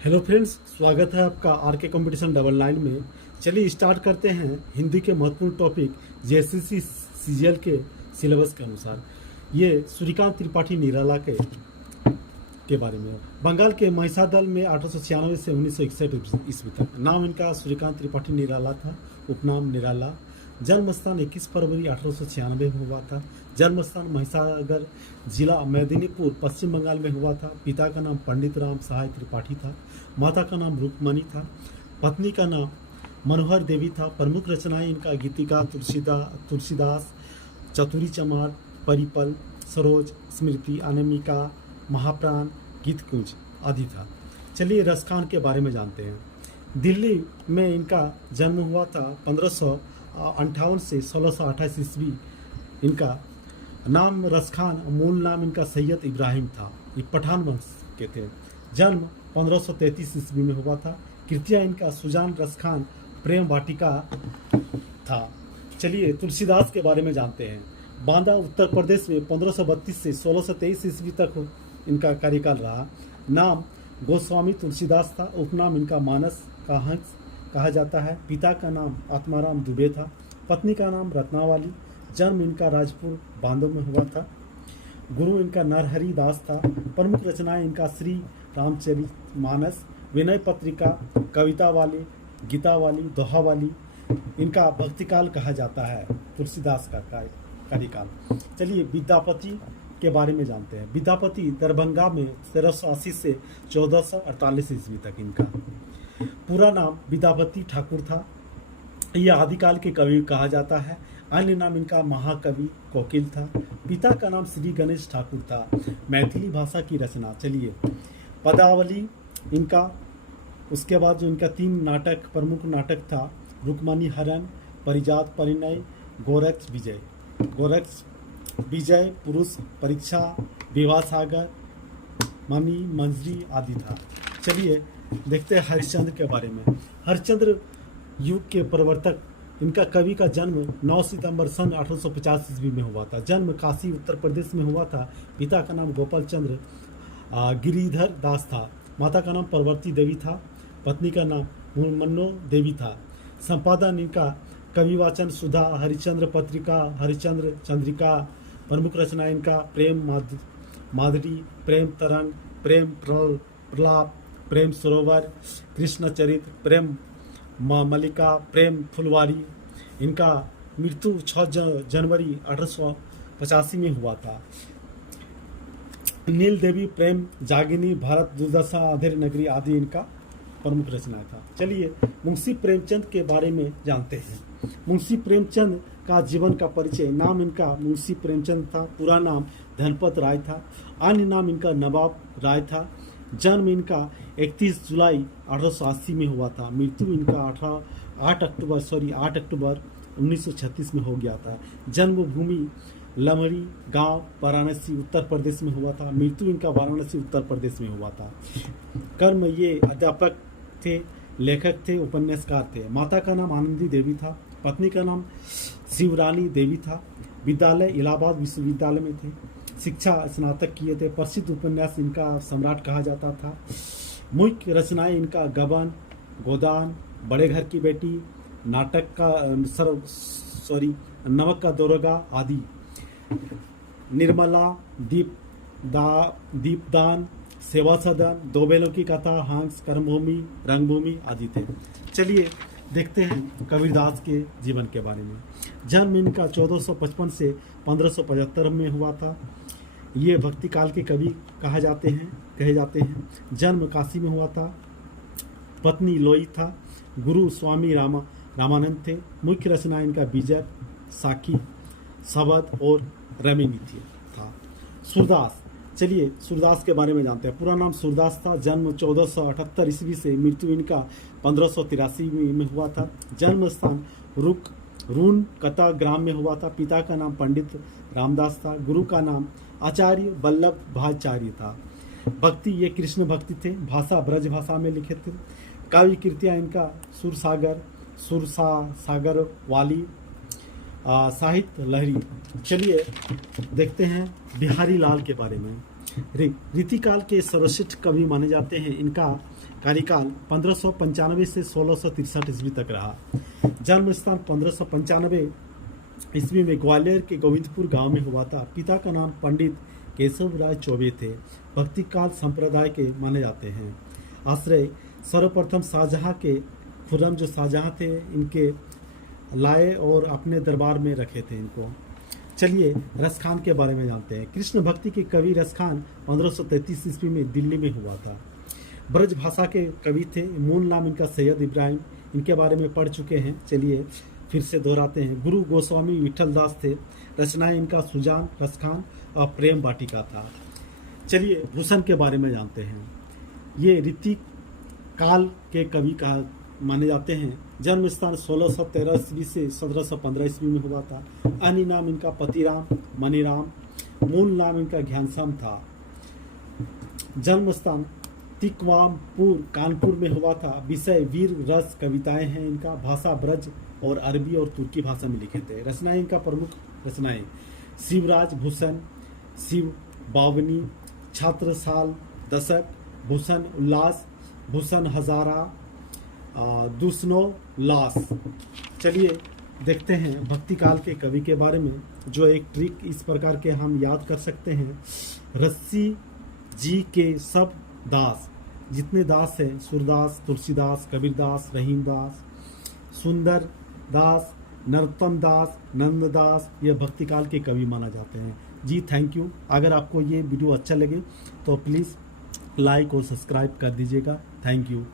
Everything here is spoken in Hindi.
हेलो फ्रेंड्स, स्वागत है आपका आर के कंपटीशन डबल नाइन में। चलिए स्टार्ट करते हैं हिंदी के महत्वपूर्ण टॉपिक जेएसएससी सीजीएल के सिलेबस के अनुसार। ये सूर्यकांत त्रिपाठी निराला के बारे में। बंगाल के महिषादल में 1896 से 1961 ईस्वी तक। नाम इनका सूर्यकांत त्रिपाठी निराला था, उपनाम निराला। जन्म स्थान 21 फरवरी 1896 में हुआ था। जन्म स्थान महिसागर जिला मेदिनीपुर पश्चिम बंगाल में हुआ था। पिता का नाम पंडित राम सहाय त्रिपाठी था। माता का नाम रुक्मणी था। पत्नी का नाम मनोहर देवी था। प्रमुख रचनाएं इनका गीतिका तुलसीदास, चतुरी चमार, परिपल, सरोज, स्मृति, अनामिका, महाप्राण, गीत कुंज आदि था। चलिए रसखान के बारे में जानते हैं। दिल्ली में इनका जन्म हुआ था 1558 से 1628 ईस्वी। इनका नाम रसखान, मूल नाम इनका सैयद इब्राहिम था। ये पठान वंश के थे। जन्म 1533 ईस्वी में हुआ था। कृतियाँ इनका सुजान रसखान प्रेम वाटिका था। चलिए तुलसीदास के बारे में जानते हैं। बांदा उत्तर प्रदेश में 1532 से 1623 ईस्वी तक इनका कार्यकाल रहा। नाम गोस्वामी तुलसीदास था। उपनाम इनका मानस का हंस कहा जाता है। पिता का नाम आत्माराम दुबे था। पत्नी का नाम रत्नावली। जन्म इनका राजपुर बांदो में हुआ था। गुरु इनका नरहरि दास था। प्रमुख रचनाएं इनका श्री रामचरित मानस, विनय पत्रिका, कविता वाली, गीता वाली, दोहा वाली। इनका भक्तिकाल कहा जाता है तुलसीदास का कार्यकाल। चलिए विद्यापति के बारे में जानते हैं। विद्यापति दरभंगा में 1380 से 1448 ईस्वी तक। इनका पूरा नाम विद्यापति ठाकुर था। यह आदिकाल के कवि कहा जाता है। अन्य नाम इनका महाकवि कोकिल था। पिता का नाम श्री गणेश ठाकुर था। मैथिली भाषा की रचना। चलिए पदावली इनका, उसके बाद जो इनका 3 नाटक, प्रमुख नाटक था रुक्मणी हरण, परिजात परिणय, गोरक्ष विजय। गोरक्ष विजय, पुरुष परीक्षा, विवाह सागर, मणि मंजरी आदि था। चलिए देखते हैं हरिश्चंद्र के बारे में। हरिश्चंद्र युग के प्रवर्तक। इनका कवि का जन्म 9 सितंबर सन 1850 ईस्वी में हुआ था। जन्म काशी उत्तर प्रदेश में हुआ था। पिता का नाम गोपाल चंद्र गिरिधर दास था। माता का नाम परवर्ती देवी था। पत्नी का नाम मुन्नो देवी था। संपादन इनका कविवाचन सुधा, हरिश्चंद्र पत्रिका, हरिश्चंद्र चंद्रिका। प्रमुख रचना इनका प्रेम माधुरी, प्रेम तरंग, प्रेम प्रलाप, प्रेम सरोवर, कृष्ण चरित्र, प्रेम मल्लिका, प्रेम फुलवारी। इनका मृत्यु 6 जनवरी 1885 में हुआ था। नील देवी, प्रेम जागिनी, भारत दुर्दशा, अधेर नगरी आदि इनका प्रमुख रचना था। चलिए मुंशी प्रेमचंद के बारे में जानते हैं। मुंशी प्रेमचंद का जीवन का परिचय। नाम इनका मुंशी प्रेमचंद था। पूरा नाम धनपत राय था। अन्य नाम इनका नवाब राय था। जन्म इनका 31 जुलाई 1880 में हुआ था। मृत्यु इनका 8 अक्टूबर 1936 में हो गया था। जन्मभूमि लमड़ी गांव वाराणसी उत्तर प्रदेश में हुआ था। मृत्यु इनका वाराणसी उत्तर प्रदेश में हुआ था। कर्म ये अध्यापक थे, लेखक थे, उपन्यासकार थे। माता का नाम आनंदी देवी था। पत्नी का नाम शिवरानी देवी था। विद्यालय इलाहाबाद विश्वविद्यालय में थे। शिक्षा स्नातक किए थे। प्रसिद्ध उपन्यास इनका सम्राट कहा जाता था। मुख्य रचनाएं इनका गबन, गोदान, बड़े घर की बेटी, नाटक का नमक का दरोगा आदि। निर्मला, दीपदान, सेवा सदन, दो बेलों की कथा, हंस, कर्मभूमि, रंगभूमि आदि थे। चलिए देखते हैं कबीरदास के जीवन के बारे में। जन्म इनका 1455 से 1575 में हुआ था। ये भक्ति काल के कवि कहे जाते हैं। जन्म काशी में हुआ था। पत्नी लोई था। गुरु स्वामी रामानंद थे। मुख्य रचना इनका विजय, साखी, शबद और रमिनी था। सूरदास। चलिए सूरदास के बारे में जानते हैं। पूरा नाम सूरदास था। जन्म 1478 ईस्वी से। मृत्यु इनका 1583 में हुआ था। जन्म स्थान रून कता ग्राम में हुआ था। पिता का नाम पंडित रामदास था। गुरु का नाम आचार्य वल्लभ भाचार्य था। भक्ति ये कृष्ण भक्ति थे। भाषा ब्रज भाषा में लिखे थे। काव्य कृतियाँ इनका सुरसागर वाली, साहित्य लहरी। चलिए देखते हैं बिहारी लाल के बारे में। रीतिकाल के सर्वश्रेष्ठ कवि माने जाते हैं। इनका कार्यकाल 1595 से 1663 ईस्वी तक रहा। जन्म स्थान 1595 ईस्वी में ग्वालियर के गोविंदपुर गांव में हुआ था। पिता का नाम पंडित केशव राय चौबे थे। भक्ति काल संप्रदाय के माने जाते हैं। आश्रय सर्वप्रथम शाहजहां के खुर्रम जो शाहजहां थे इनके लाए और अपने दरबार में रखे थे इनको। चलिए रसखान के बारे में जानते हैं। कृष्ण भक्ति के कवि रसखान 1533 ईस्वी में दिल्ली में हुआ था। ब्रज भाषा के कवि थे। मूल नाम इनका सैयद इब्राहिम, इनके बारे में पढ़ चुके हैं। चलिए फिर से दोहराते हैं। गुरु गोस्वामी विठल दास थे। रचनाएं इनका सुजान, रसखान और प्रेम वाटिका था। चलिए भूषण के बारे में जानते हैं। ये ऋतिक काल के कवि का माने जाते हैं। जन्म स्थान 1613 ईस्वी से 1715 ईस्वी में हुआ था। अन्य नाम इनका पतिराम, मणिराम। मूल नाम इनका ज्ञानश्याम था। जन्म स्थान तिकवामपुर कानपुर में हुआ था। विषय वीर रस कविताएं हैं इनका। भाषा ब्रज और अरबी और तुर्की भाषा में लिखे थे। रचनाएं इनका प्रमुख रचनाएं शिवराज भूषण, शिव बावनी, छात्रसाल, दशक, भूषण उल्लास, भूषण हजारा, दुसनो लास। चलिए देखते हैं भक्ति काल के कवि के बारे में, जो एक ट्रिक इस प्रकार के हम याद कर सकते हैं। रस्सी जी के सब दास, जितने दास हैं, सूरदास, तुलसीदास, कबीरदास, रहीमदास, सुंदर दास, नरोत्तम दास, नंददास, ये भक्ति काल के कवि माना जाते हैं। जी थैंक यू। अगर आपको ये वीडियो अच्छा लगे तो प्लीज़ लाइक और सब्सक्राइब कर दीजिएगा। Thank you.